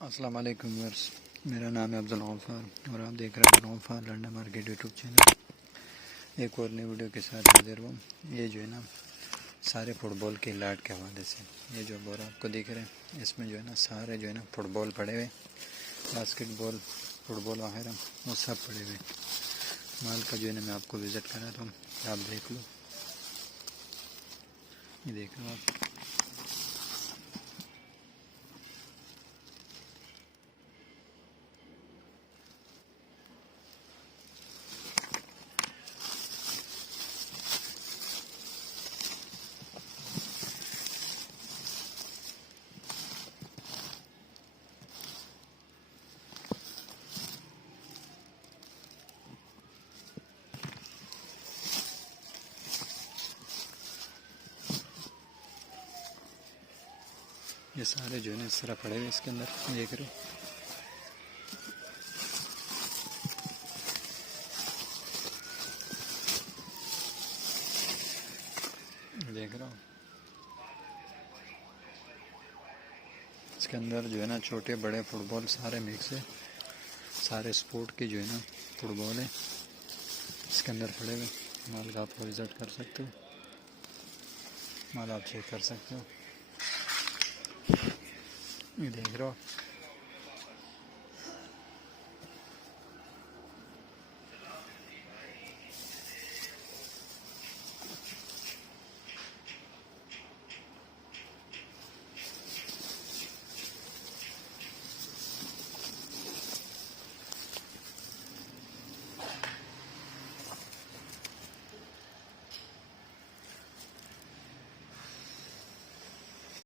अस्सलाम वालेकुम व्यूअर्स, मेरा नाम है अफजल गफ्फार और आप देख रहे हैं Gaffar London market YouTube channel. एक और नई वीडियो के साथ हाजिर हूँ। ये जो है ना सारे फुटबॉल के लाट के हवाले से, ये जो बोरा आपको दिख रहे हैं इसमें जो है ना सारे जो है ना फुटबॉल पड़े हुए, बास्केटबॉल, फुटबॉल वगैरह वो सब पड़े हुए। माल का जो है ना मैं आपको विज़िट कराता हूँ, आप देख लो। ये देख लो आप, ये सारे जो है ना इस तरह पड़े हुए इसके अंदर, देख रहे हो। देख रहा हूँ इसके अंदर जो है ना छोटे बड़े फुटबॉल सारे मिक्स है, सारे स्पोर्ट की जो है ना फुटबॉल है इसके अंदर पड़े हुए। माल का आप विज़िट कर सकते हो, माल आप चेक कर सकते हो। ये देख रहे हो।